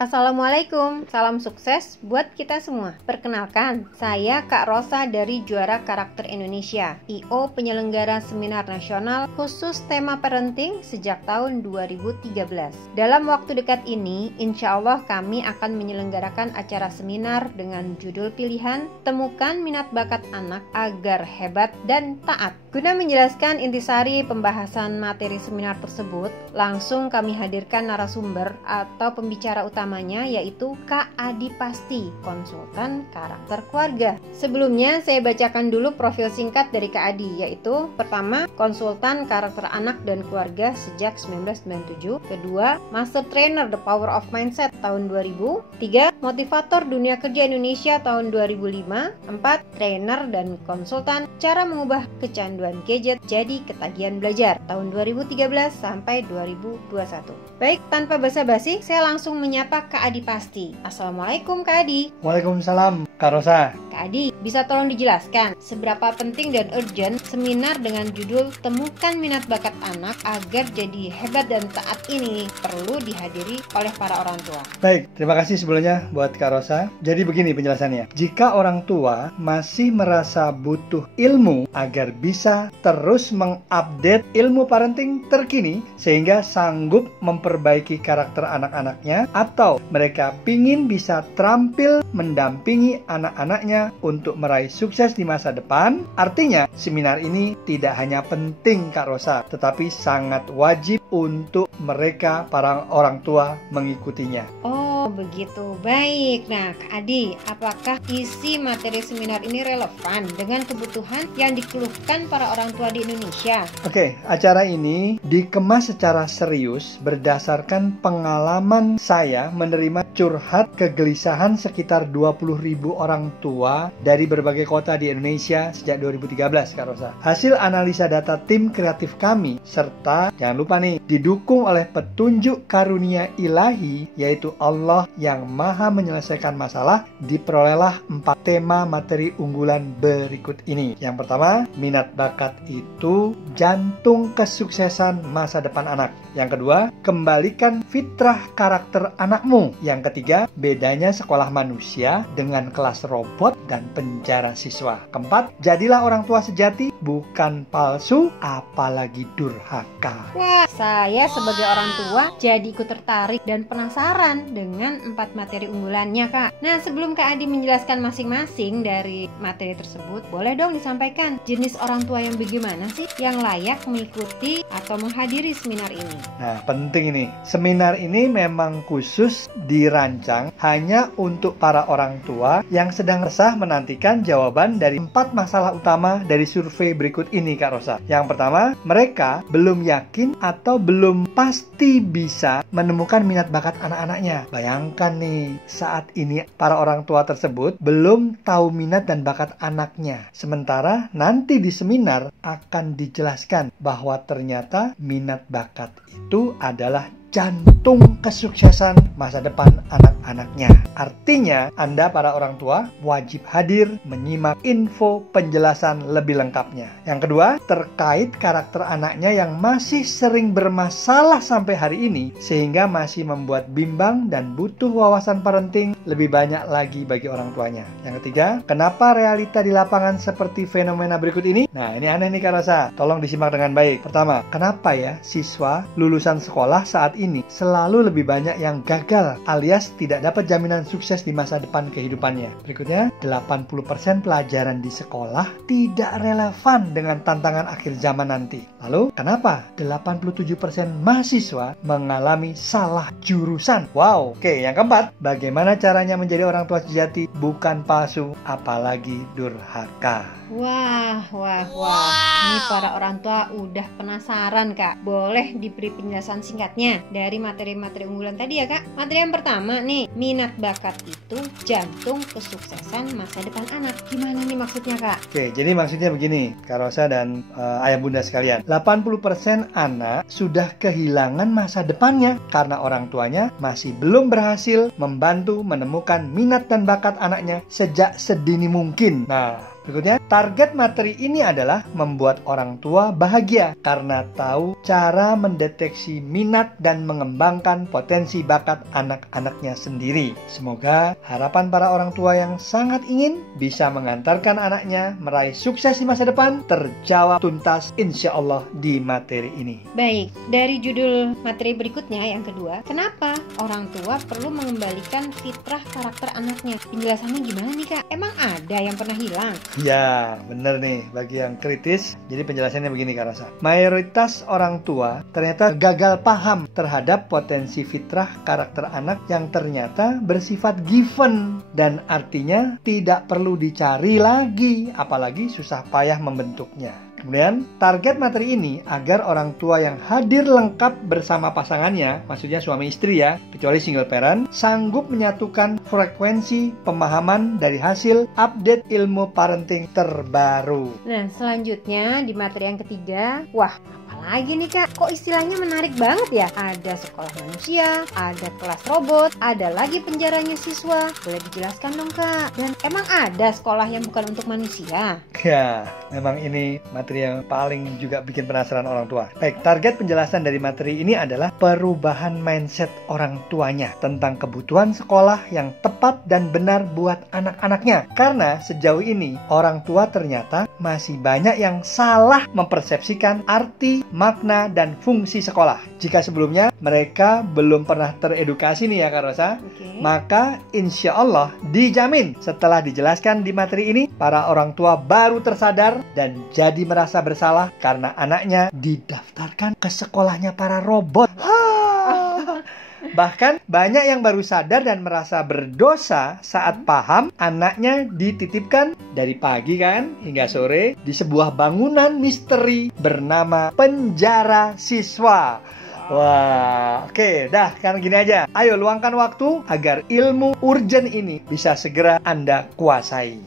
Assalamualaikum, salam sukses buat kita semua. Perkenalkan, saya Kak Rosa dari Juara Karakter Indonesia, IO penyelenggara seminar nasional khusus tema parenting sejak tahun 2013. Dalam waktu dekat ini, insya Allah kami akan menyelenggarakan acara seminar dengan judul pilihan Temukan Minat Bakat Anak Agar Hebat dan Taat. Guna menjelaskan intisari pembahasan materi seminar tersebut, langsung kami hadirkan narasumber atau pembicara utamanya, yaitu Kak Adi Pasti, konsultan karakter keluarga. Sebelumnya saya bacakan dulu profil singkat dari Kak Adi, yaitu pertama, konsultan karakter anak dan keluarga sejak 1997. Kedua, Master Trainer The Power of Mindset tahun 2000. Tiga, motivator dunia kerja Indonesia tahun 2005. Empat, trainer dan konsultan cara mengubah kecanduan gadget jadi ketagihan belajar tahun 2013 sampai 2021. Baik, tanpa basa-basi, saya langsung menyapa Kak Adi Pasti. Assalamualaikum Kak Adi. Waalaikumsalam Kak Rosa. Kak Adi, bisa tolong dijelaskan seberapa penting dan urgent seminar dengan judul Temukan Minat Bakat Anak Agar Jadi Hebat dan Taat ini perlu dihadiri oleh para orang tua? Baik, terima kasih sebelumnya buat Kak Rosa. Jadi begini penjelasannya. Jika orang tua masih merasa butuh ilmu agar bisa terus mengupdate ilmu parenting terkini sehingga sanggup memperbaiki karakter anak-anaknya, atau mereka pingin bisa terampil mendampingi anak-anaknya untuk meraih sukses di masa depan, artinya seminar ini tidak hanya penting Kak Rosa, tetapi sangat wajib untuk mereka para orang tua mengikutinya. Oh begitu, baik. Nah Kak Adi, apakah isi materi seminar ini relevan dengan kebutuhan yang dikeluhkan para orang tua di Indonesia? Oke, acara ini dikemas secara serius berdasarkan pengalaman saya menerima curhat kegelisahan sekitar 20.000 orang tua dari berbagai kota di Indonesia sejak 2013 Kak Rosa. Hasil analisa data tim kreatif kami serta jangan lupa nih didukung oleh petunjuk karunia ilahi, yaitu Allah yang maha menyelesaikan masalah, diperolehlah 4 tema materi unggulan berikut ini. Yang pertama, minat bakat itu jantung kesuksesan masa depan anak. Yang kedua, kembalikan fitrah karakter anakmu. Yang ketiga, bedanya sekolah manusia dengan kelas robot dan penjara siswa. Keempat, jadilah orang tua sejati, bukan palsu, apalagi durhaka. Wah, saya sebagai orang tua jadi ikut tertarik dan penasaran dengan 4 materi unggulannya Kak. Nah, sebelum Kak Adi menjelaskan masing-masing dari materi tersebut, boleh dong disampaikan jenis orang tua yang bagaimana sih yang layak mengikuti atau menghadiri seminar ini? Nah, penting ini. Seminar ini memang khusus dirancang hanya untuk para orang tua yang sedang resah menantikan jawaban dari 4 masalah utama dari survei berikut ini Kak Rosa. Yang pertama, mereka belum yakin atau belum pasti bisa menemukan minat bakat anak-anaknya. Bayangkan nih, saat ini para orang tua tersebut belum tahu minat dan bakat anaknya. Sementara nanti di seminar akan dijelaskan bahwa ternyata minat bakat itu adalah jantung kesuksesan masa depan anak-anaknya. Artinya, Anda para orang tua wajib hadir menyimak info penjelasan lebih lengkapnya. Yang kedua, terkait karakter anaknya yang masih sering bermasalah sampai hari ini, sehingga masih membuat bimbang dan butuh wawasan parenting lebih banyak lagi bagi orang tuanya. Yang ketiga, kenapa realita di lapangan seperti fenomena berikut ini? Nah, ini aneh nih Kak Rosa. Tolong disimak dengan baik. Pertama, kenapa ya siswa lulusan sekolah saat ini selalu lebih banyak yang gagal alias tidak dapat jaminan sukses di masa depan kehidupannya. Berikutnya, 80% pelajaran di sekolah tidak relevan dengan tantangan akhir zaman nanti. Lalu, kenapa 87% mahasiswa mengalami salah jurusan? Wow. Oke, yang keempat, bagaimana caranya menjadi orang tua sejati, bukan palsu, apalagi durhaka. Wah. Ini para orang tua udah penasaran Kak. Boleh diberi penjelasan singkatnya dari materi-materi unggulan tadi ya Kak. Materi yang pertama nih, minat bakat itu jantung kesuksesan masa depan anak. Gimana nih maksudnya Kak? Oke, jadi maksudnya begini Kak Rosa dan ayah bunda sekalian. 80% anak sudah kehilangan masa depannya karena orang tuanya masih belum berhasil membantu menemukan minat dan bakat anaknya sejak sedini mungkin. Nah, Berikutnya, target materi ini adalah membuat orang tua bahagia karena tahu cara mendeteksi minat dan mengembangkan potensi bakat anak-anaknya sendiri. Semoga harapan para orang tua yang sangat ingin bisa mengantarkan anaknya meraih sukses di masa depan terjawab tuntas insya Allah di materi ini. Baik, dari judul materi berikutnya yang kedua, kenapa orang tua perlu mengembalikan fitrah karakter anaknya? Penjelasannya gimana nih Kak? Emang ada yang pernah hilang? Ya, bener nih. Bagi yang kritis, jadi penjelasannya begini Kak Rosa. Mayoritas orang tua ternyata gagal paham terhadap potensi fitrah karakter anak yang ternyata bersifat given dan artinya tidak perlu dicari lagi, apalagi susah payah membentuknya. Kemudian, target materi ini agar orang tua yang hadir lengkap bersama pasangannya, maksudnya suami istri ya, kecuali single parent, sanggup menyatukan frekuensi pemahaman dari hasil update ilmu parenting terbaru. Nah, selanjutnya di materi yang ketiga, wah, apalagi nih Kak, kok istilahnya menarik banget ya? Ada sekolah manusia, ada kelas robot, ada lagi penjaranya siswa. Boleh dijelaskan dong Kak? Dan emang ada sekolah yang bukan untuk manusia? Ya, memang ini materi yang paling juga bikin penasaran orang tua. Baik, target penjelasan dari materi ini adalah perubahan mindset orang tuanya tentang kebutuhan sekolah yang tepat dan benar buat anak-anaknya. Karena sejauh ini orang tua ternyata masih banyak yang salah mempersepsikan arti, makna, dan fungsi sekolah. Jika sebelumnya mereka belum pernah teredukasi nih ya Kak Rosa, maka insya Allah dijamin setelah dijelaskan di materi ini, para orang tua baru tersadar dan jadi merasa bersalah karena anaknya didaftarkan ke sekolahnya para robot. Bahkan banyak yang baru sadar dan merasa berdosa saat paham anaknya dititipkan dari pagi kan hingga sore di sebuah bangunan misteri bernama penjara siswa. Wah, oke, dah kan gini aja. Ayo luangkan waktu agar ilmu urgent ini bisa segera Anda kuasai.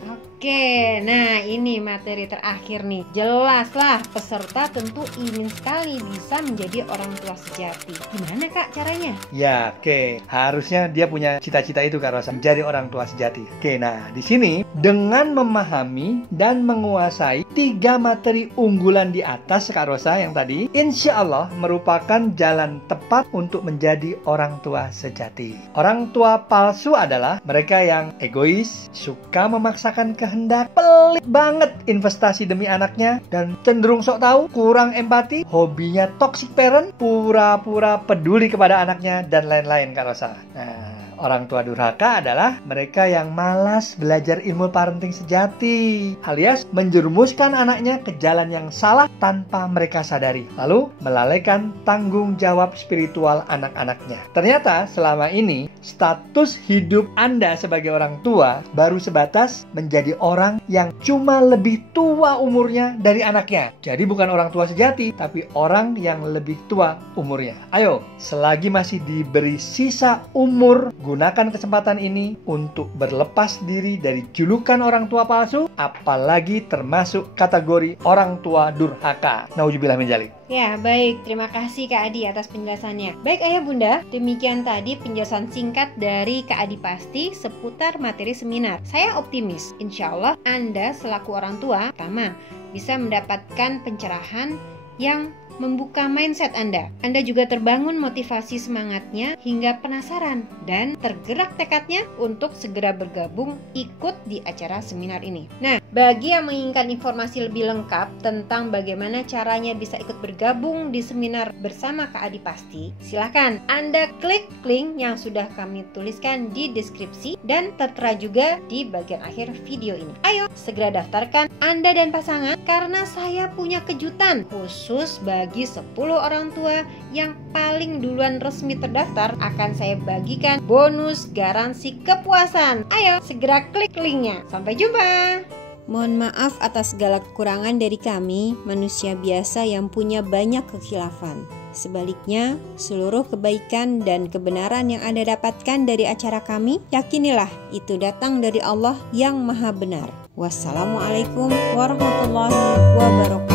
Oke, nah ini materi terakhir nih. Jelaslah peserta tentu ingin sekali bisa menjadi orang tua sejati. Gimana Kak caranya? Ya, oke. Harusnya dia punya cita-cita itu Kak Rosa, menjadi orang tua sejati. Oke, nah di sini dengan memahami dan menguasai 3 materi unggulan di atas Kak Rosa yang tadi, insya Allah merupakan jalan tepat untuk menjadi orang tua sejati. Orang tua palsu adalah mereka yang egois, suka memaksakan kehendak, pelit banget investasi demi anaknya, dan cenderung sok tahu, kurang empati, hobinya toxic parent, pura-pura peduli kepada anaknya, dan lain-lain Kak Rosa. Nah, orang tua durhaka adalah mereka yang malas belajar ilmu parenting sejati, alias menjerumuskan anaknya ke jalan yang salah tanpa mereka sadari, lalu melalaikan tanggung jawab spiritual anak-anaknya. Ternyata selama ini status hidup Anda sebagai orang tua baru sebatas menjadi orang yang cuma lebih tua umurnya dari anaknya. Jadi bukan orang tua sejati, tapi orang yang lebih tua umurnya. Ayo, selagi masih diberi sisa umur, gunakan kesempatan ini untuk berlepas diri dari julukan orang tua palsu, apalagi termasuk kategori orang tua durhaka. Nauzubillah min dzalik. Ya, baik. Terima kasih Kak Adi atas penjelasannya. Baik Ayah Bunda, demikian tadi penjelasan singkat dari Kak Adi Pasti seputar materi seminar. Saya optimis, insya Allah Anda selaku orang tua, pertama, bisa mendapatkan pencerahan yang membuka mindset Anda. Anda juga terbangun motivasi semangatnya hingga penasaran dan tergerak tekadnya untuk segera bergabung ikut di acara seminar ini. Nah, bagi yang menginginkan informasi lebih lengkap tentang bagaimana caranya bisa ikut bergabung di seminar bersama Kak Adi Pasti, silakan Anda klik link yang sudah kami tuliskan di deskripsi dan tertera juga di bagian akhir video ini. Ayo, segera daftarkan Anda dan pasangan karena saya punya kejutan khusus bagi 10 orang tua yang paling duluan resmi terdaftar. Akan saya bagikan bonus garansi kepuasan. Ayo segera klik linknya. Sampai jumpa. Mohon maaf atas segala kekurangan dari kami, manusia biasa yang punya banyak kekhilafan. Sebaliknya, seluruh kebaikan dan kebenaran yang Anda dapatkan dari acara kami, yakinilah itu datang dari Allah yang Maha Benar. Wassalamualaikum warahmatullahi wabarakatuh.